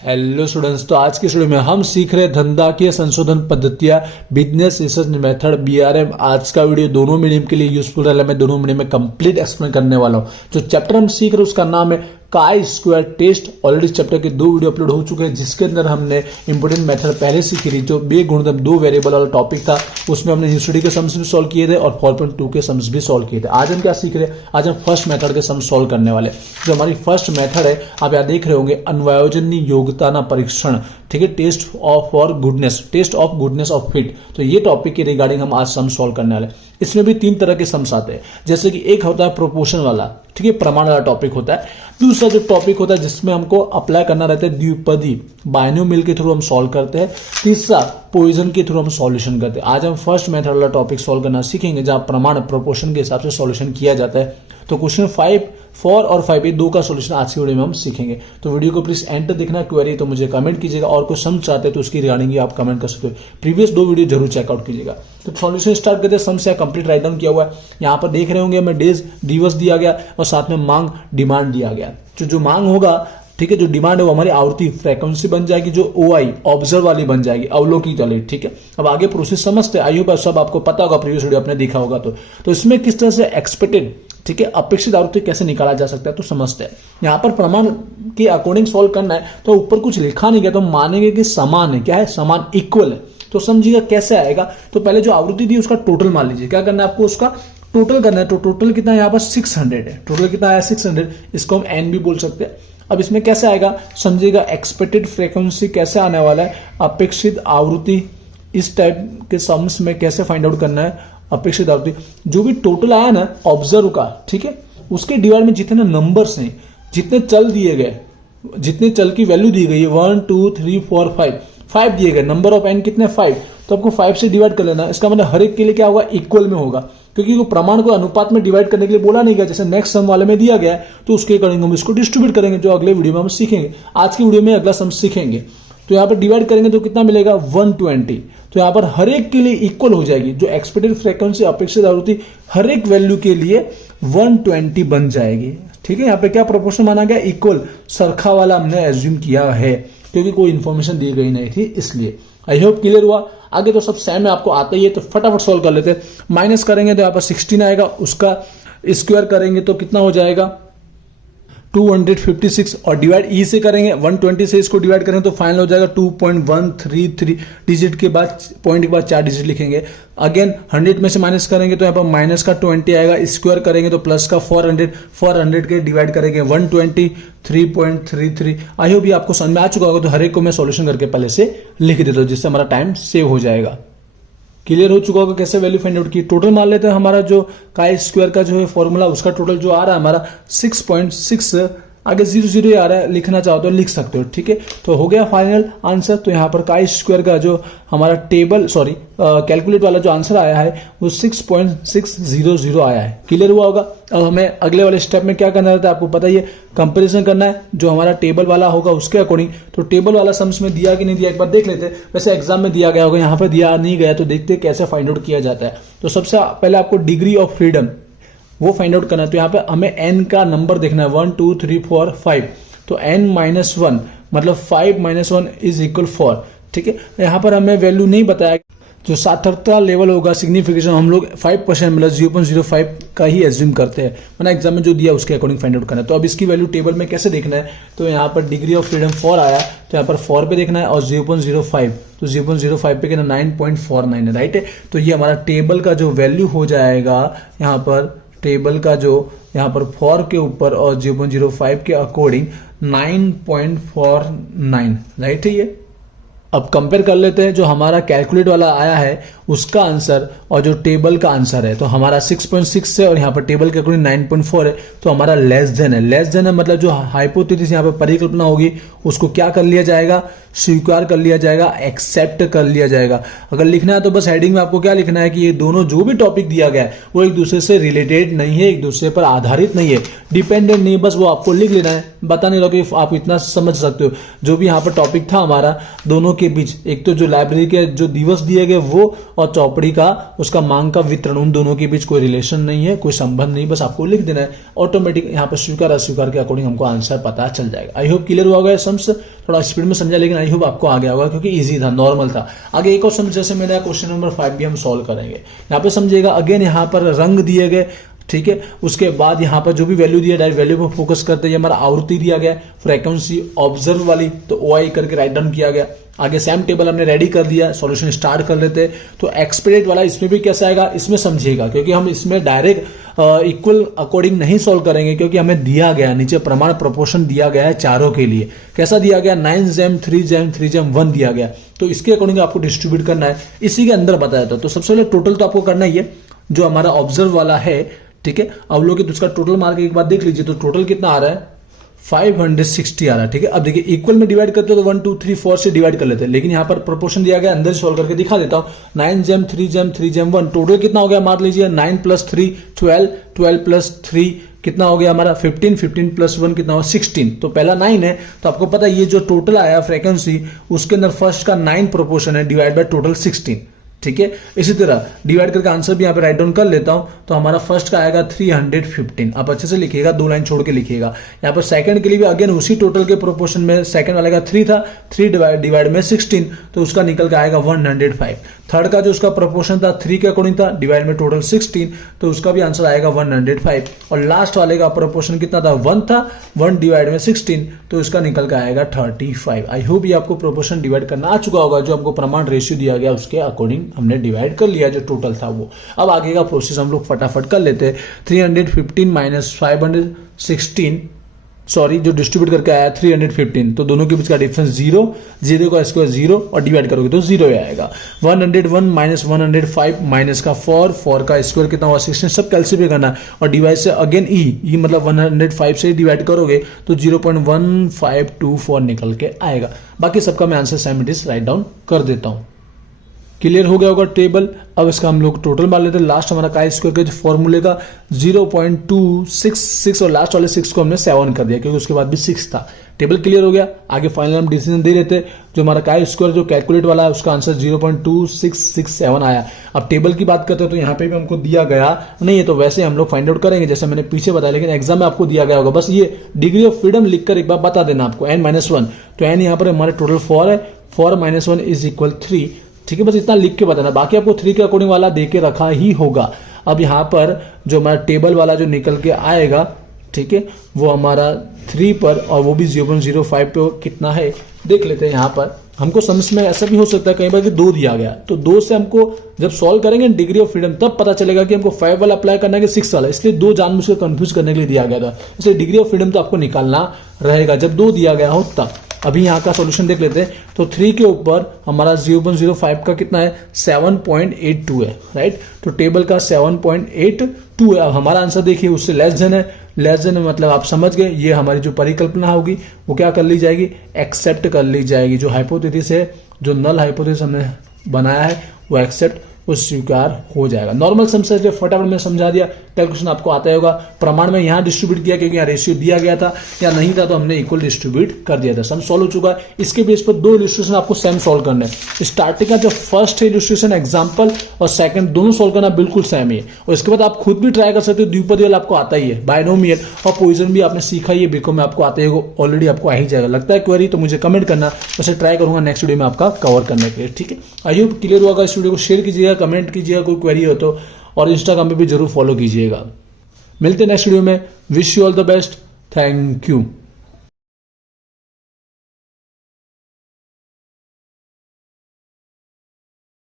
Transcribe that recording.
Hello students, तो आज के स्टूडियो में हम सीख रहे हैं धंधाकीय संशोधन पद्धतियां, बिजनेस रिसर्च मेथड, बीआरएम। आज का वीडियो दोनों मीडियम के लिए यूजफुल रहेगा। मैं दोनों मीडियम में कंप्लीट एक्सप्लेन करने वाला हूं। जो चैप्टर हम सीख रहे हैं उसका नाम है chi square test. Already chapter के 2 वीडियो अपलोड हो चुके हैं, जिसके अंदर हमने इंपोर्टेंट मेथड पहले सीखी थी। जो बे गुणधर्म 2 वेरिएबल वाला टॉपिक था, उसमें हमने हिस्ट्री के सम्स भी सॉल्व किए थे और 4.2 के सम्स भी सॉल्व किए थे। आज हम क्या सीख रहे हैं? आज हम फर्स्ट मेथड के सम्स सॉल्व करने वाले। जो हमारी फर्स्ट मेथड है, आप यहाँ देख रहे होंगे, अन्वयोजन्य योग्यता परीक्षण, ठीक है, test of for goodness, test of goodness of fit. तो ये टॉपिक के रिगार्डिंग हम आज सम सॉल्व करने वाले। इसमें भी 3 तरह के सम्स आते हैं, जैसे कि एक होता है प्रोपोर्शन वाला, ठीक है, प्रमाण वाला टॉपिक होता है। दूसरा जो टॉपिक होता है जिसमें हमको अप्लाई करना रहता है द्विपदी, बाइनोमियल के थ्रू हम सॉल्व करते हैं। तीसरा पॉइजन के थ्रू हम सॉल्यूशन करते हैं। आज हम फर्स्ट मेथड वाला टॉपिक सॉल्व करना सीखेंगे, जहां प्रमाण प्रोपोर्शन के हिसाब से सॉल्यूशन किया जाता है। तो क्वेश्चन 5, 4 और 5 ये 2 का सॉल्यूशन आज की वीडियो में हम सीखेंगे। तो वीडियो को प्लीज एंड तक देखना। क्वेरी तो मुझे कमेंट कीजिएगा, और कुछ समझ चाहते हैं तो उसकी रिगार्डिंग आप कमेंट कर सकते हो। प्रीवियस 2 वीडियो जरूर चेकआउट कीजिएगा। तो सॉल्यूशन स्टार्ट करते हैं। सम्स कंप्लीट राइट डाउन किया हुआ है। यहाँ पर देख रहे होंगे हमें डेज दिवस दिया गया और साथ में मांग डिमांड दिया गया। जो मांग होगा, ठीक है, जो डिमांड है वो हमारी आवृत्ति फ्रीक्वेंसी बन जाएगी, जो OI ऑब्जर्व वाली बन जाएगी, अवलोकित वाली, ठीक है। अब आगे प्रोसेस समझते हैं। आई होप सब आपको पता होगा, प्रीवियस वीडियो आपने देखा होगा। तो इसमें किस तरह से एक्सपेक्टेड, ठीक है, अपेक्षित आवृत्ति कैसे निकाला जा सकता है, तो समझते हैं। यहाँ पर प्रमाण के अकॉर्डिंग सॉल्व करना है, तो ऊपर कुछ लिखा नहीं गया, तो मानेंगे कि समान है। क्या है? समान, इक्वल है। तो समझिएगा कैसे आएगा। तो पहले जो आवृत्ति दी उसका टोटल मान लीजिए। क्या करना है आपको? उसका टोटल करना है। तो टोटल कितना है यहाँ पर? 600 है। टोटल कितना आया? 600। इसको हम एन भी बोल सकते हैं। अब इसमें कैसे आएगा समझिएगा। एक्सपेक्टेड फ्रीक्वेंसी कैसे आने वाला है, अपेक्षित आवृत्ति, इस टाइप के सम्स में कैसे फाइंड आउट करना है अपेक्षित आवृत्ति। जो भी टोटल आया ना ऑब्जर्व का, ठीक है, उसके डिवाइड में जितने नंबर्स हैं, जितने चल दिए गए, जितने चल की वैल्यू दी गई है, 1 2 3 4 5 दिए गए। नंबर ऑफ एन कितने? 5। तो आपको 5 से डिवाइड कर लेना। इसका मतलब हर एक के लिए क्या होगा? इक्वल में होगा, क्योंकि वो प्रमाण को अनुपात में डिवाइड करने के लिए बोला नहीं गया। जैसे नेक्स्ट सम वाले में दिया गया है, तो उसके अकॉर्डिंग हम इसको डिस्ट्रीब्यूट करेंगे, जो अगले वीडियो में हम सीखेंगे। आज की वीडियो में अगला सम सीखेंगे। तो यहाँ पर डिवाइड करेंगे तो कितना मिलेगा? 120। तो यहाँ पर हर एक के लिए इक्वल हो जाएगी। जो एक्सपेक्टेड फ्रीक्वेंसी, अपेक्षित आवृत्ति, हर एक वैल्यू के लिए 120 बन जाएगी, ठीक है। यहाँ पे क्या प्रोपोर्शन माना गया? इक्वल, सरखा वाला हमने एज्यूम किया है, क्योंकि कोई इंफॉर्मेशन दी गई नहीं थी, इसलिए। आई होप क्लियर हुआ। आगे तो सब सेम है, आपको आता ही है, तो फटाफट सॉल्व कर लेते हैं। माइनस करेंगे तो यहाँ पर 16 आएगा, उसका स्क्वायर करेंगे तो कितना हो जाएगा? 256। और डिवाइड ई से करेंगे, 120 से इसको डिवाइड करेंगे तो फाइनल हो जाएगा 2.133। डिजिट के बाद, पॉइंट के बाद 4 डिजिट लिखेंगे। अगेन 100 में से माइनस करेंगे तो यहाँ पर माइनस का 20 आएगा, स्क्वायर करेंगे तो प्लस का 400 के डिवाइड करेंगे 123.33। आई होप ये आपको समझ में आ चुका होगा। तो हर एक को मैं सॉल्यूशन करके पहले से लिख देता हूँ, जिससे हमारा टाइम सेव हो जाएगा। क्लियर हो चुका होगा कैसे वैल्यू फाइंड आउट की। टोटल मान लेते हैं। हमारा जो काई स्क्वायर का जो है फॉर्मूला, उसका टोटल जो आ रहा है हमारा 6.6। आगे 00 आ रहा है, लिखना चाहो तो लिख सकते हो, ठीक है। तो हो गया फाइनल आंसर। तो यहाँ पर काई स्क्वायर का जो हमारा टेबल, सॉरी कैलकुलेट वाला जो आंसर आया है वो 6.600 आया है। क्लियर हुआ होगा। अब हमें अगले वाले स्टेप में क्या करना रहता है आपको पता ही है, कंपेरिजन करना है जो हमारा टेबल वाला होगा उसके अकॉर्डिंग। तो टेबल वाला सम्स में दिया कि नहीं दिया एक बार देख लेते हैं। वैसे एग्जाम में दिया गया होगा, यहाँ पर दिया नहीं गया, तो देखते हैं कैसे फाइंड आउट किया जाता है। तो सबसे पहले आपको डिग्री ऑफ फ्रीडम वो फाइंड आउट करना है। तो यहाँ पे हमें n का नंबर देखना है, 1 2 3 4 5। तो n - 1 मतलब 5 - 1 इज इक्वल 4, ठीक है। यहाँ पर हमें वैल्यू नहीं बताया। जो सार्थकता लेवल होगा, सिग्निफिकेशन, हम लोग 5% मतलब 0.05 का ही एज्यूम करते हैं, वरना एग्जाम में जो दिया उसके अकॉर्डिंग फाइंड आउट करना है। तो अब इसकी वैल्यू टेबल में कैसे देखना है? तो यहाँ पर डिग्री ऑफ फ्रीडम 4 आया, तो यहाँ पर 4 पे देखना है, और 0.05, तो 0.05 पे कितना 9.49 है, राइट है। तो ये हमारा टेबल का जो वैल्यू हो जाएगा, यहाँ पर टेबल का जो यहाँ पर 4 के ऊपर और 0.05 के अकॉर्डिंग 9.49, राइट है ये। अब कंपेयर कर लेते हैं। जो हमारा कैलकुलेट वाला आया है उसका आंसर और जो टेबल का आंसर है, तो हमारा 6.6 है और यहाँ पर टेबल के अकॉर्डिंग 9.4 है, तो हमारा लेस देन है। लेस देन है मतलब जो हाइपोथेसिस यहाँ पर परिकल्पना होगी उसको क्या कर लिया जाएगा? स्वीकार कर लिया जाएगा, एक्सेप्ट कर लिया जाएगा। अगर लिखना है तो बस हेडिंग में आपको क्या लिखना है कि ये दोनों जो भी टॉपिक दिया गया है वो एक दूसरे से रिलेटेड नहीं है, एक दूसरे पर आधारित नहीं है, डिपेंडेंट नहीं है, बस वो आपको लिख लेना है। बता नहीं रहा कि आप इतना समझ सकते हो। जो भी यहाँ पर टॉपिक था हमारा, दोनों के बीच, एक तो जो लाइब्रेरी के जो दिवस दिए गए वो और चौपड़ी का उसका मांग का वितरण, उन दोनों के बीच कोई रिलेशन नहीं है, कोई संबंध नहीं, बस आपको लिख देना है। ऑटोमेटिक यहाँ पर स्वीकार अस्वीकार के अकॉर्डिंग हमको आंसर पता चल जाएगा। आई होप क्लियर हुआ होगा। सम्स थोड़ा स्पीड में समझा, लेकिन आई होप आपको आ गया होगा क्योंकि इजी था, नॉर्मल था। आगे एक और सम जैसे मैंने क्वेश्चन नंबर 5 भी हम सॉल्व करेंगे। यहाँ पे समझिएगा, अगेन यहाँ पर रंग दिए गए, ठीक है। उसके बाद यहाँ पर जो भी वैल्यू दिया, डायरेक्ट वैल्यू पर फोकस करते हैं। हमारा आवृत्ति दिया गया, फ्रीक्वेंसी ऑब्जर्व वाली, तो OI करके राइट डाउन किया गया। आगे सेम टेबल हमने रेडी कर दिया, सॉल्यूशन स्टार्ट कर लेते हैं। तो एक्सपेक्टेड वाला इसमें भी कैसा आएगा, इसमें समझिएगा, क्योंकि हम इसमें डायरेक्ट इक्वल अकॉर्डिंग नहीं सॉल्व करेंगे, क्योंकि हमें दिया गया नीचे प्रमाण प्रोपोर्शन दिया गया है चारों के लिए। कैसा दिया गया, 9 जैम 3 जैम 3 जैम 1 दिया गया, तो इसके अकॉर्डिंग आपको डिस्ट्रीब्यूट करना है। इसी के अंदर बताया था। तो सबसे पहले टोटल तो आपको करना ही है, जो हमारा ऑब्जर्व वाला है, ठीक है। अवलोकित उसका टोटल मार्क एक बार देख लीजिए, तो टोटल कितना आ रहा है, 560 आ रहा है, ठीक है। अब देखिए इक्वल में डिवाइड करते हो तो 1 2 3 4 से डिवाइड कर लेते हैं, लेकिन यहाँ पर प्रोपोर्शन दिया गया, अंदर सॉल्व करके दिखा देता हूं। 9 जैम 3 जैम 3 जैम 1, टोटल कितना हो गया, मान लीजिए 9 + 3 12, 12 + 3 कितना हो गया हमारा 15, 15 + 1 कितना हुआ 16। तो पहला 9 है, तो आपको पता है ये जो टोटल आया फ्रीक्वेंसी, उसके अंदर फर्स्ट का 9 प्रोपोर्शन है, डिवाइड बाय टोटल 16, ठीक है। इसी तरह डिवाइड करके आंसर भी यहाँ पे राइट डाउन कर लेता हूं। तो हमारा फर्स्ट का आएगा 315। आप अच्छे से लिखिएगा, 2 लाइन छोड़ के लिखिएगा। यहाँ पर सेकंड के लिए भी अगेन उसी टोटल के प्रोपोर्शन में सेकंड वाले का 3 था, 3 डिवाइड में 16, तो उसका निकल के आएगा 105। थर्ड का जो उसका प्रोपोर्शन था 3 के अकॉर्डिंग था, डिवाइड में टोटल 16, तो उसका भी आंसर आएगा 105। और लास्ट वाले का प्रोपोर्शन कितना था, 1 था, 1 डिवाइड में 16, तो इसका निकल के आएगा 35। आई होप ये आपको प्रोपोर्शन डिवाइड करना आ चुका होगा, जो हमको प्रमाण रेशियो दिया गया उसके अकॉर्डिंग हमने डिवाइड कर लिया जो टोटल था वो। अब आगे का प्रोसेस हम लोग फटाफट कर लेते हैं। 315 - 516, सॉरी, जो डिस्ट्रीब्यूट करके आया 315, तो दोनों के बीच का डिफरेंस 0, 0 का स्क्वायर 0, और डिवाइड करोगे तो 0 ही आएगा। 101 - 105 माइनस का 4, 4 का स्क्वायर कितना हुआ 16, सब कैलसिफाई करना, और डिवाइड से अगेन ई मतलब 105 से डिवाइड करोगे तो 0.1524 निकल के आएगा। बाकी सबका मैं आंसर साइमल्टेनियस राइट डाउन कर देता हूं। क्लियर हो गया होगा टेबल। अब इसका हम लोग टोटल मार लेते हैं। लास्ट हमारा का स्क्वायर के जो फॉर्मूले का 0.266, और लास्ट वाले 6 को हमने 7 कर दिया, क्योंकि उसके बाद भी 6 था। टेबल क्लियर हो गया। आगे फाइनल हम डिसीजन दे देते। जो हमारा का स्क्वायर जो कैलकुलेट वाला है उसका आंसर 0.2667 आया। अब टेबल की बात करते हैं तो यहाँ पे भी हमको दिया गया नहीं है, तो वैसे हम लोग फाइंड आउट करेंगे जैसे मैंने पीछे बताया, लेकिन एग्जाम में आपको दिया गया होगा। बस ये डिग्री ऑफ फ्रीडम लिखकर एक बार बता देना आपको, n-1, तो n यहाँ पर हमारे टोटल 4 है, 4 - 1 = 3, ठीक है। बस इतना लिख के बताना, बाकी आपको 3 के अकॉर्डिंग वाला दे के रखा ही होगा। अब यहाँ पर जो हमारा टेबल वाला जो निकल के आएगा, ठीक है, वो हमारा 3 पर, और वो भी 0.05 पे कितना है देख लेते हैं। यहाँ पर हमको समझ में ऐसा भी हो सकता है कई बार कि 2 दिया गया, तो 2 से हमको जब सॉल्व करेंगे डिग्री ऑफ फ्रीडम तब पता चलेगा कि हमको 5 वाला अप्लाई करना है कि 6 वाला, इसलिए 2 जानबूझ कर कंफ्यूज करने के लिए दिया गया था। इसलिए डिग्री ऑफ फ्रीडम तो आपको निकालना रहेगा जब 2 दिया गया हो तब। अभी यहाँ का सॉल्यूशन देख लेते हैं। तो 3 के ऊपर हमारा 0.05 का कितना है, 7.82 है, राइट। तो टेबल का 7.82 है। अब हमारा आंसर देखिए उससे लेस देन है, लेस देन मतलब आप समझ गए, ये हमारी जो परिकल्पना होगी वो क्या कर ली जाएगी, एक्सेप्ट कर ली जाएगी। जो हाइपोथेसिस है, जो नल हाइपोथेसिस हमने बनाया है वो एक्सेप्ट, वो स्वीकार हो जाएगा। नॉर्मल सम से फटाफट में समझा दिया, कैलकुलेशन आपको आता ही होगा। प्रमाण में यहाँ डिस्ट्रीब्यूट किया क्योंकि यहाँ रेशियो दिया गया था, या नहीं था तो हमने इक्वल डिस्ट्रीब्यूट कर दिया था। सम सॉल्व हो चुका है। इसके बेस पर 2 इलस्ट्रेशन आपको सेम सॉल्व करना है। स्टार्टिंग का जो फर्स्ट है इलस्ट्रेशन एग्जाम्पल, और सेकंड दोनों सॉल्व करना बिल्कुल सेम ही है। और इसके बाद आप खुद भी ट्राई कर सकते हो। द्विपदी वाला आपको आता ही है, बायनोमियल और पोजीशन भी आपने सीखा ही है, बीकॉम में आपको आता ही होगा, ऑलरेडी आपको आ ही जाएगा। लगता है क्वेरी तो मुझे कमेंट करना, वैसे ट्राई करूंगा नेक्स्ट वीडियो में आपका कवर करने के लिए, ठीक है। आई होप क्लियर होगा। इस वीडियो को शेयर कीजिएगा, कमेंट कीजिएगा कोई क्वेरी हो तो, और इंस्टाग्राम पे भी जरूर फॉलो कीजिएगा। मिलते हैं नेक्स्ट वीडियो में। Wish you all the best. Thank you.